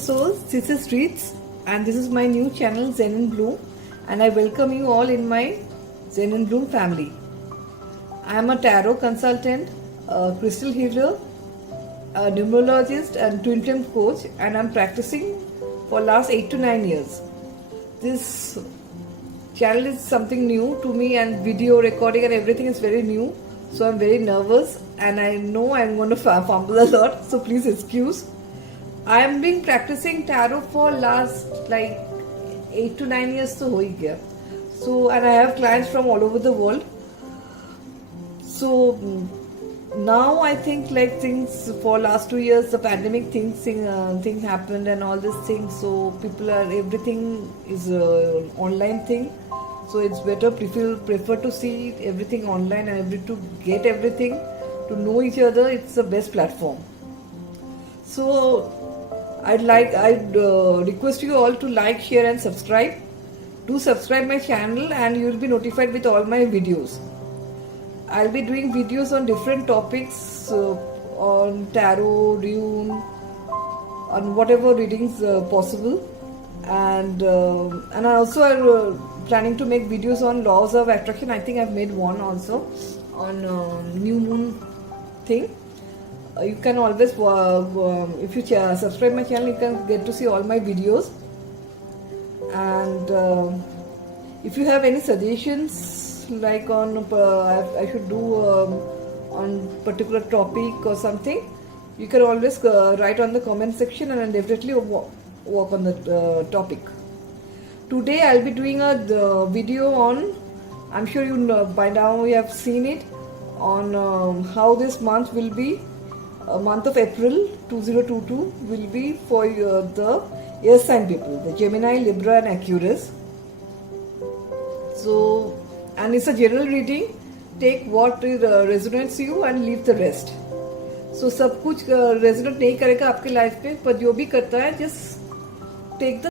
souls, this is Reeds and this is my new channel Zen and Bloom, and I welcome you all in my Zen and Bloom family. I am a tarot consultant, a crystal healer, a numerologist and twin flame coach, and I am practicing for last 8 to 9 years. This channel is something new to me, and video recording and everything is very new, so I'm very nervous and I know I'm going to fumble a lot, so please excuse. I have been practicing tarot for last like 8 to 9 years so ho hi gaya. So, and I have clients from all over the world. So now I think like things for last 2 years, the pandemic thing happened and all these things. So people are, everything is online thing. So it's better prefer to see everything online and to get everything, to know each other. It's the best platform. So I'd request you all to like, share and subscribe. Do subscribe my channel and you will be notified with all my videos. I'll be doing videos on different topics, on tarot, rune, on whatever readings possible, and I also am planning to make videos on laws of attraction. I think I've made one also on new moon thing. You can always, if you subscribe my channel, you can get to see all my videos. And if you have any suggestions, like on I should do on particular topic or something, you can always write on the comment section, and I'll definitely work on the topic. Today I'll be doing a video on, I'm sure you know, by now you have seen it, on how this month will be. Month of April 2022 will be for the air sign people, the Gemini, Libra and Aquarius. So, and it's a general reading. Take what resonates you and leave the rest. So सब कुछ resonate नहीं करेगा आपके लाइफ पे, पर जो भी करता है just take the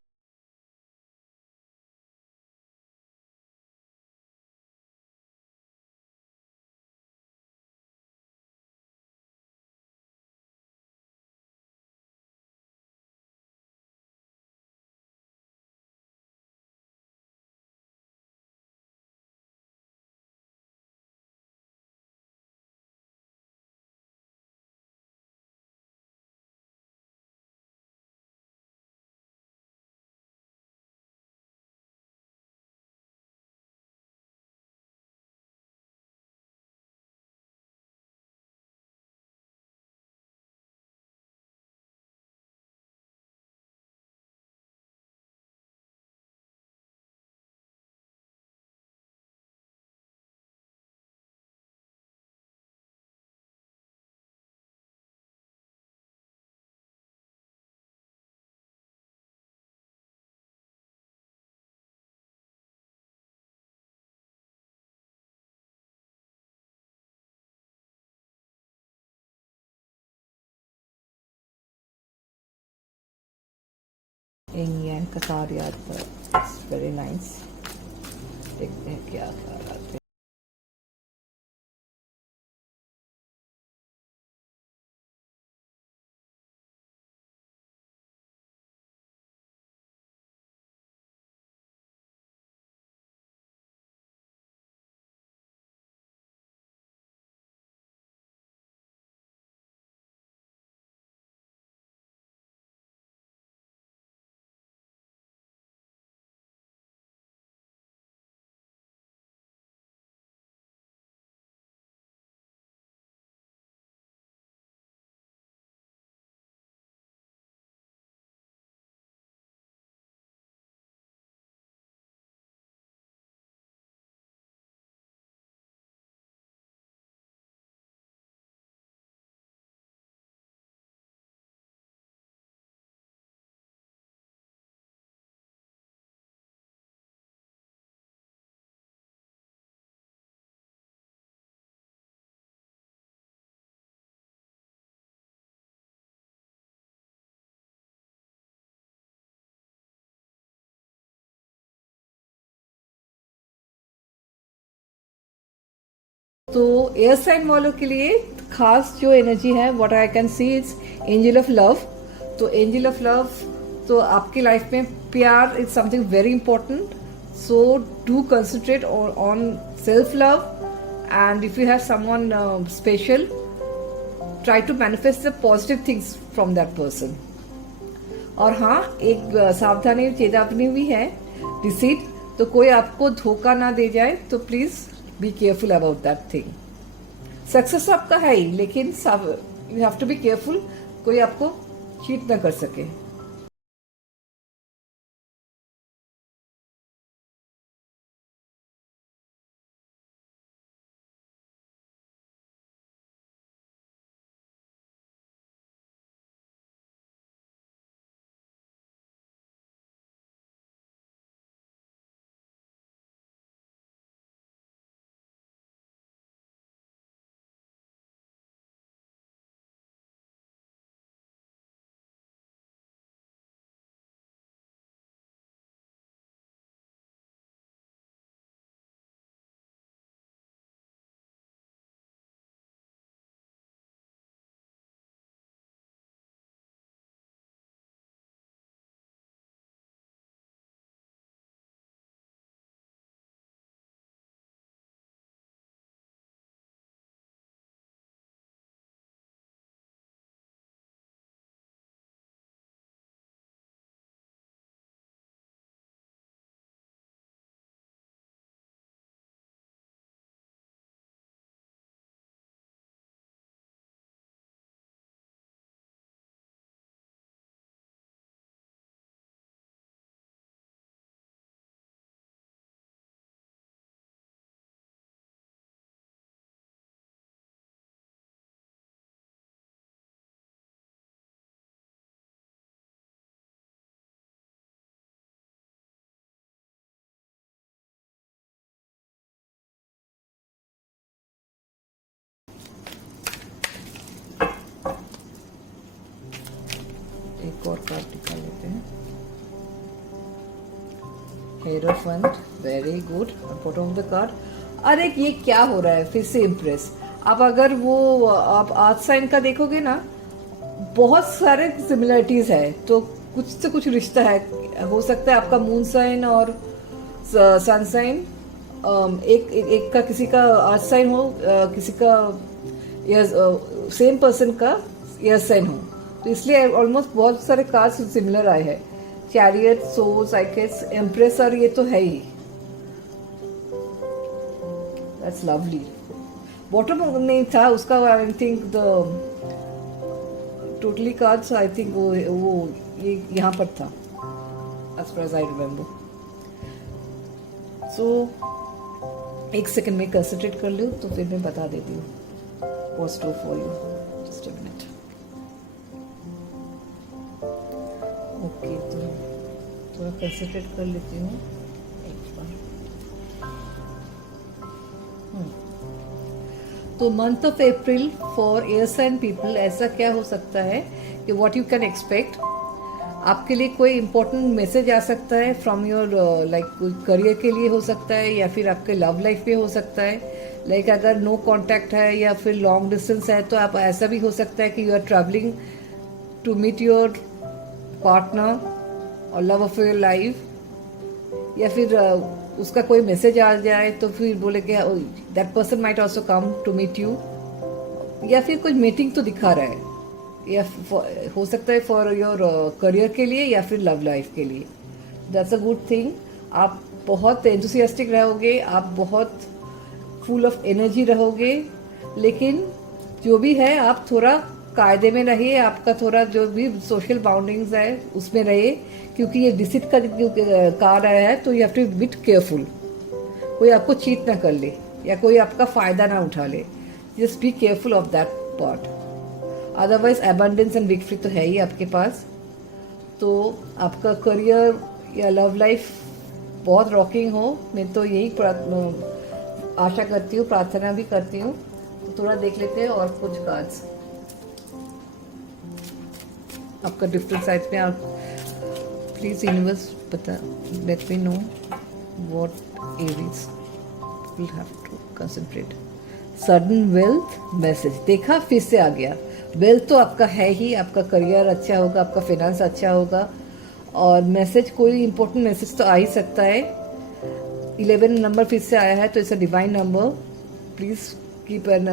Indian Kasariyat. It's very nice. देखते हैं क्या है. तो एयर साइन वालों के लिए खास जो एनर्जी है, what I can see it's angel of love. तो एंजल ऑफ लव तो आपकी लाइफ में प्यार is something very important. So do concentrate on self love, and if you have someone special, try to manifest the positive things from that person. और हाँ, एक सावधानी चेतावनी भी है, डिसीट. तो कोई आपको धोखा ना दे जाए, तो please be careful about that thing. Success आपका है ही, लेकिन you have to be careful, कोई आपको चीट ना कर सके. एक और कार्ड निकाल लेते हैं. Hierophant, very good. Bottom of the card. अरे ये क्या हो रहा है फिर से इम्प्रेस. अब अगर वो आप आर्थ साइन का देखोगे ना, बहुत सारे सिमिलरिटीज है. तो कुछ से कुछ रिश्ता है. हो सकता है आपका मून साइन और सन साइन, एक का किसी का अर्थ साइन हो, किसी का सेम पर्सन का एयर साइन हो. तो इसलिए ऑलमोस्ट बहुत सारे कार्ड्स सिमिलर आए हैं. चैरियट, सोल, साइकिस, एम्प्रेस, और ये तो है ही. That's lovely. बॉटम नहीं था उसका. I think the totally cards, I think वो ये यहाँ पर था, as far as I remember. So एक सेकंड में कंसंट्रेट कर लूँ तो फिर मैं बता देती हूँ. What's to for you? Just a minute. Okay, तो थोड़ा कंसंट्रेट कर लेती हूँ एक बार. तो month of April for air sign people ऐसा क्या हो सकता है कि व्हाट यू कैन एक्सपेक्ट. आपके लिए कोई इंपॉर्टेंट मैसेज आ सकता है फ्रॉम योर लाइक करियर के लिए हो सकता है, या फिर आपके लव लाइफ पे हो सकता है. लाइक अगर नो कांटेक्ट है या फिर लॉन्ग डिस्टेंस है, तो आप ऐसा भी हो सकता है कि you are travelling to meet your partner और लव ऑफ योर लाइफ. या फिर उसका कोई मैसेज आ जाए तो फिर बोले कि that person might also come to meet you. या फिर कुछ मीटिंग तो दिखा रहा है, या हो सकता है फॉर योर करियर के लिए या फिर लव लाइफ के लिए. That's a good thing. आप बहुत एंथुसियास्टिक रहोगे, आप बहुत फुल ऑफ एनर्जी रहोगे, लेकिन जो भी है आप थोड़ा कायदे में रहिए. आपका थोड़ा जो भी सोशल बाउंडिंग्स है उसमें रहिए, क्योंकि ये डिसिट का कार्ड आया है. तो you have to be bit careful. कोई आपको चीट ना कर ले या कोई आपका फायदा ना उठा ले. Just be careful of that part. Otherwise abundance and victory तो है ही आपके पास. तो आपका करियर या लव लाइफ बहुत रॉकिंग हो, मैं तो यही आशा करती हूँ, प्रार्थना भी करती हूँ. तो थोड़ा देख लेते हैं और कुछ कार्ड्स आपका डिफरेंट साइड में. आप प्लीज यूनिवर्स बता, let me know what Aries will have to concentrate. Sudden wealth message देखा, फिर से आ गया. वेल्थ तो आपका है ही. आपका करियर अच्छा होगा, आपका फाइनेंस अच्छा होगा, और मैसेज, कोई इंपॉर्टेंट मैसेज तो आ ही सकता है। 11 नंबर फिर से आया है, तो it's a divine number, please keep an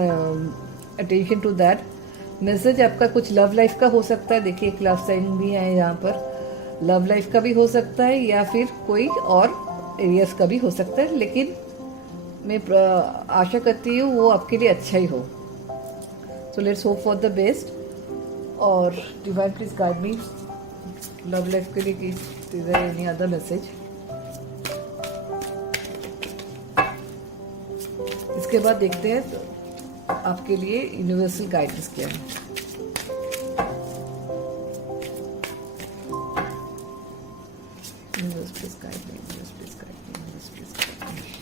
attention to that. Message आपका कुछ लव लाइफ का हो सकता है, देखिए एक लव साइन भी है यहाँ पर, लव लाइफ का भी हो सकता है या फिर कोई और एरियस का भी हो सकता है, लेकिन मैं आशा करती हूँ वो आपके लिए अच्छा ही हो। So let's hope for the best. और divine please guide me love life के लिए कि is there any other message. इसके बाद देखते हैं तो आपके लिए यूनिवर्सल गाइडेंस क्या है। Universe please guide me, universe please guide me, universe please guide me.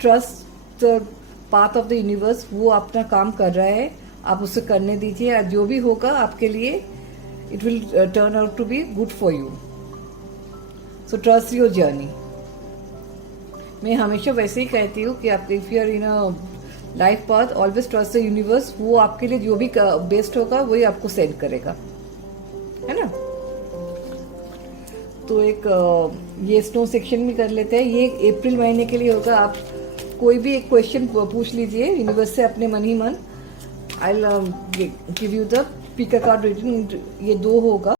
Trust the path of the universe, वो अपना काम कर रहा है, आप उसे करने दीजिए, और जो भी होगा आपके लिए it will turn out to be good for you. So trust your journey. मैं हमेशा वैसे ही कहती हूँ कि आप if you are in a life path, always trust the universe, वो आपके लिए जो भी बेस्ट होगा वही आपको सेंड करेगा, है ना। तो एक ये स्नो सेक्शन भी कर लेते हैं, ये अप्रैल महीने के लिए होगा। आप कोई भी एक क्वेश्चन पूछ लीजिए यूनिवर्स से अपने मन ही मन। I give you the pick card reading, ये 2 होगा।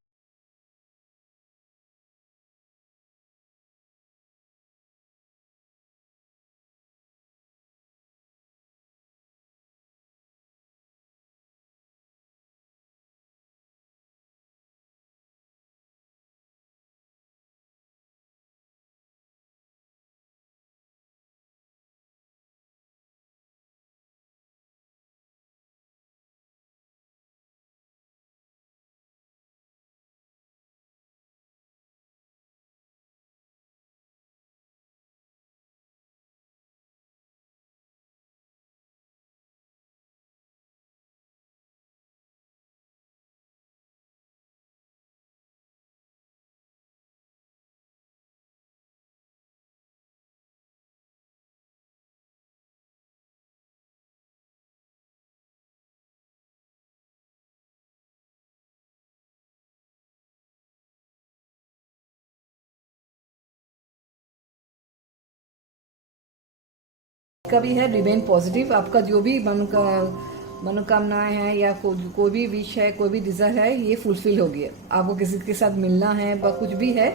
का भी है रिमेन पॉजिटिव। आपका जो भी मनोकामनाएं हैं या कोई भी विश है, कोई भी डिजायर है, ये फुलफिल हो गया। आपको किसी के साथ मिलना है या कुछ भी है,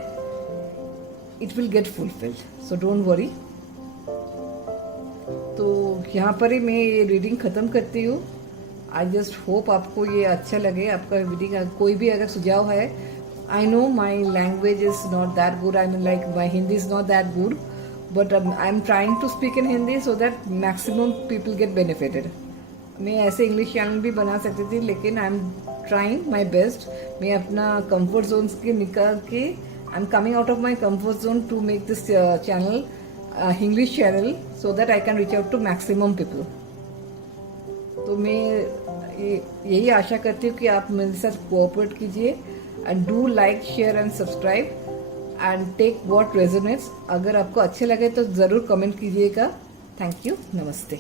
it will get fulfilled, so don't worry. तो यहाँ पर ही मैं ये रीडिंग ख़त्म करती हूँ। आई जस्ट होप आपको ये अच्छा लगे, आपका रीडिंग। कोई भी अगर सुझाव है, I know my language is not that good, I mean like my Hindi is not that good, but I am trying to speak in Hindi so that maximum people get benefited. मैं ऐसे इंग्लिश चैनल भी बना सकती थी, लेकिन I am trying my best. मैं अपना comfort zone के निकाल के I'm coming out of my comfort zone to make this channel, English channel, so that I can reach out to maximum people. तो मैं यही आशा करती हूँ कि आप मेरे साथ कोऑपरेट कीजिए and do like share and subscribe and take what resonates. अगर आपको अच्छे लगे तो ज़रूर कमेंट कीजिएगा. Thank you. नमस्ते.